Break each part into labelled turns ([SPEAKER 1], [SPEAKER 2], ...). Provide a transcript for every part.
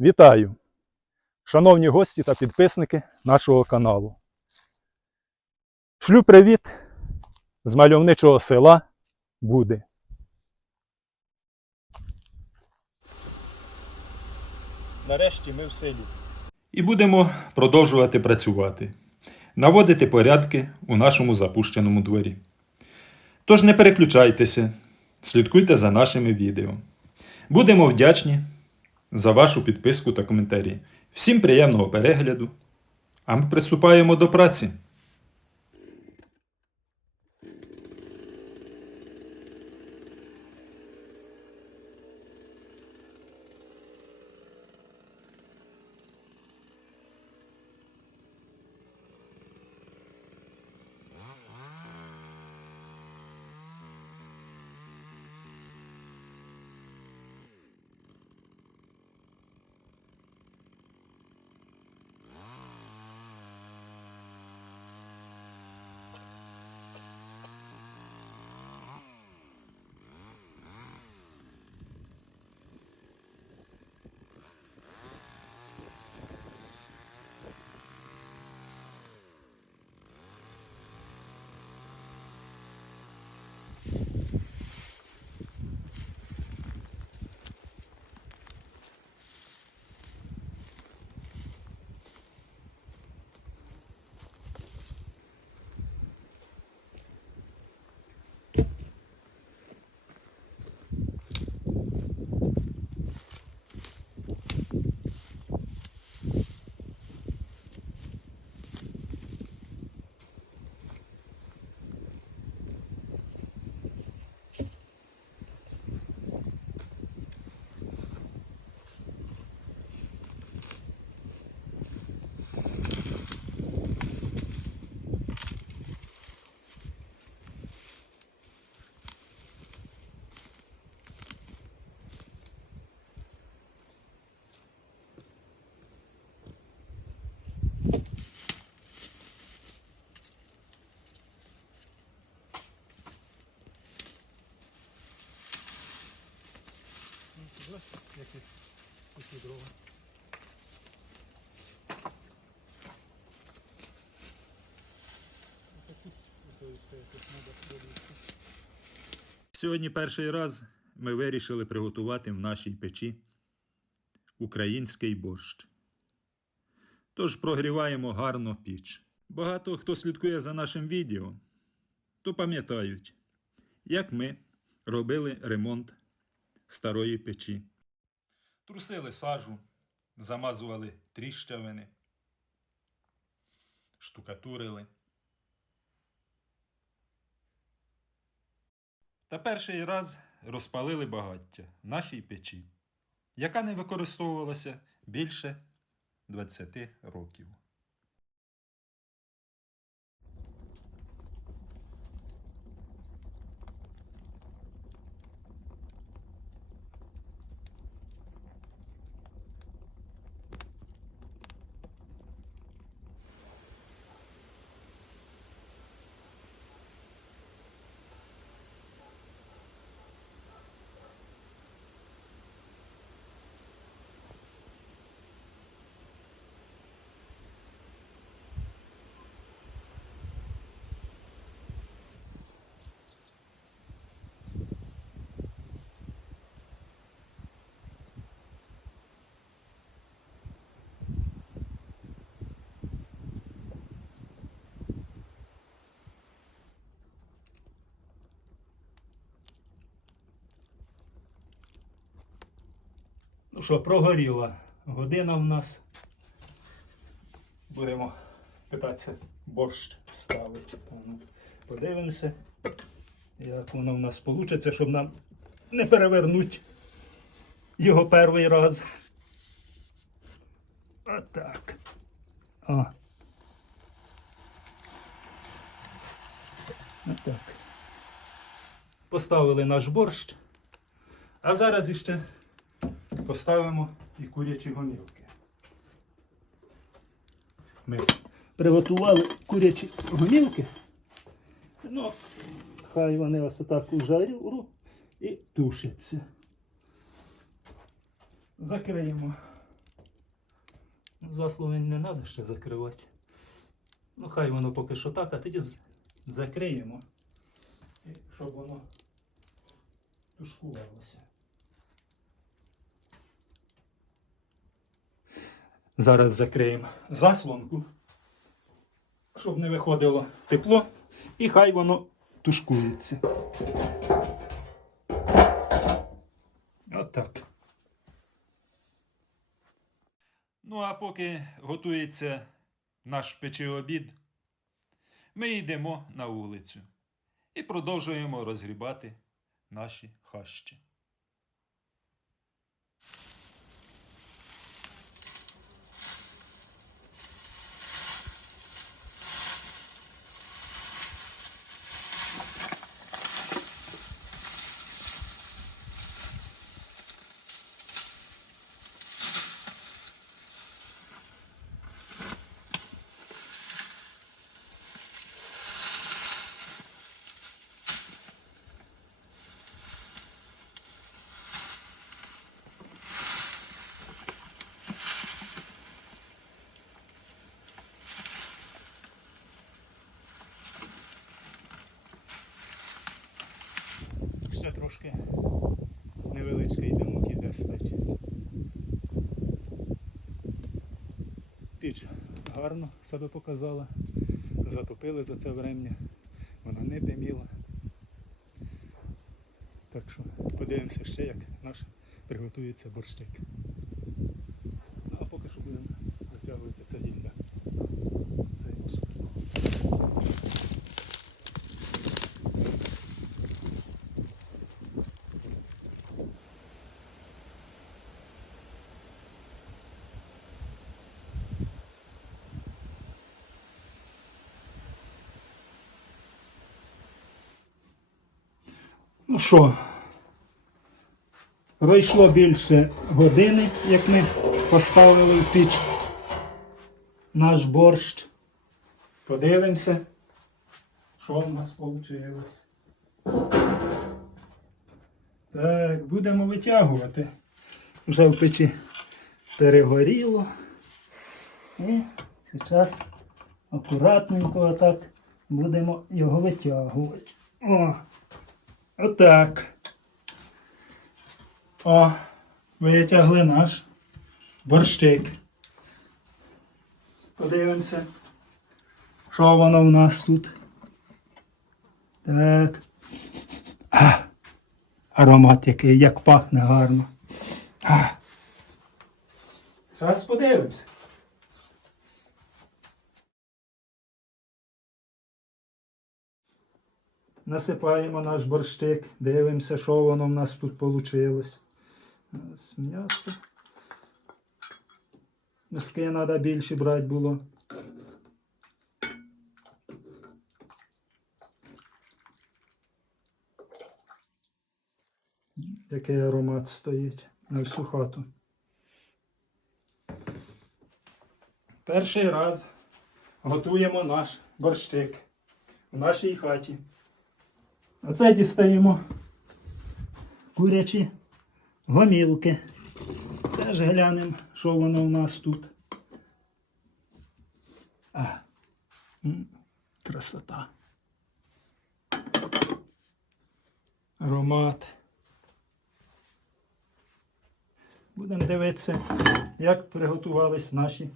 [SPEAKER 1] Вітаю! Шановні гості та підписники нашого каналу. Шлю привіт з мальовничого села Буди. Нарешті ми в селі.
[SPEAKER 2] І будемо продовжувати працювати, наводити порядки у нашому запущеному дворі. Тож не переключайтеся, слідкуйте за нашими відео. Будемо вдячні за вашу підписку та коментарі. Всім приємного перегляду, а ми приступаємо до праці. Сьогодні перший раз ми вирішили приготувати в нашій печі український борщ. Тож прогріваємо гарно піч. Багато хто слідкує за нашим відео, то пам'ятають, як ми робили ремонт старої печі. Трусили сажу, замазували тріщавини, штукатурили. Та перший раз розпалили багаття в нашій печі, яка не використовувалася більше 20 років.
[SPEAKER 1] Ну що, прогоріла година в нас. Будемо питатися борщ ставити. Подивимося, як воно в нас вийде, щоб нам не перевернути його перший раз. Отак. О. Отак. Поставили наш борщ. А зараз іще поставимо і курячі гомілки. Ми приготували курячі гомілки. Ну, хай вони ось отак у жарю і тушаться. Закриємо Заслон не треба ще закривати. Ну, хай воно поки що так, а тоді закриємо. Щоб воно тушкувалося. Зараз закриємо заслонку, щоб не виходило тепло, і хай воно тушкується. Отак.
[SPEAKER 2] Ну, а поки готується наш печеобід, ми йдемо на вулицю і продовжуємо розгрібати наші хащі.
[SPEAKER 1] Ще трошки невеличкий димок іде з. Піч гарно себе показала. Затопили за це врем'я. Вона не диміла. Так що подивимося ще, як наш приготується борщик. Ну, а поки що будемо затягувати це гілля. Це інше. Ну що, пройшло більше години, як ми поставили в піч наш борщ. Подивимося, що в нас вийшло. Так, будемо витягувати. Вже в печі перегоріло. І зараз акуратненько отак будемо його витягувати. О! Отак. О, витягли наш борщик. Подивимося, що воно в нас тут. Так. А, аромат який, як пахне гарно. А. Зараз подивимося. Насипаємо наш борщик, дивимося, що воно в нас тут вийшло. М'ясо. Миски треба більше брати було. Який аромат стоїть на всю хату. Перший раз готуємо наш борщик в нашій хаті. Оце дістаємо курячі гомілки. Теж глянемо, що воно у нас тут. А, красота. Аромат. Будемо дивитися, як приготувались наші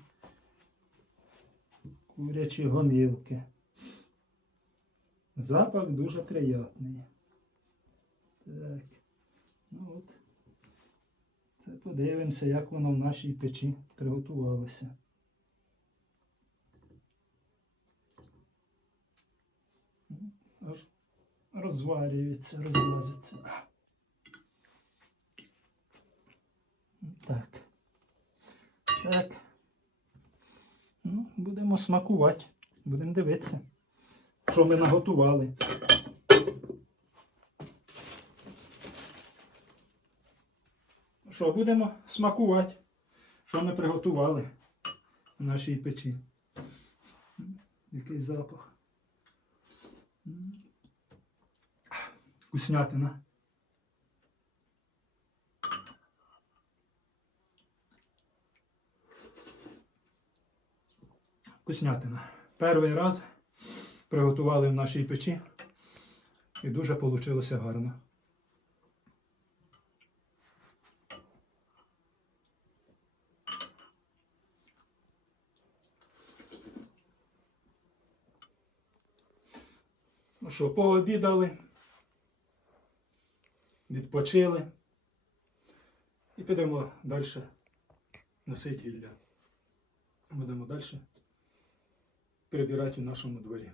[SPEAKER 1] курячі гомілки. Запах дуже приятний. Так. Ну от. Це подивимося, як воно в нашій печі приготувалося. Розварюється, розлазиться. Так. Так. Ну, будемо смакувати. Будемо дивитися, що ми наготували. Що, будемо смакувати, що ми приготували в нашій печі. Який запах. М. Вкуснятина. Вкуснятина. Перший раз приготували в нашій печі і дуже вийшло гарно. Ну що, пообідали, відпочили і підемо далі носити гілля. Будемо далі прибирати у нашому дворі.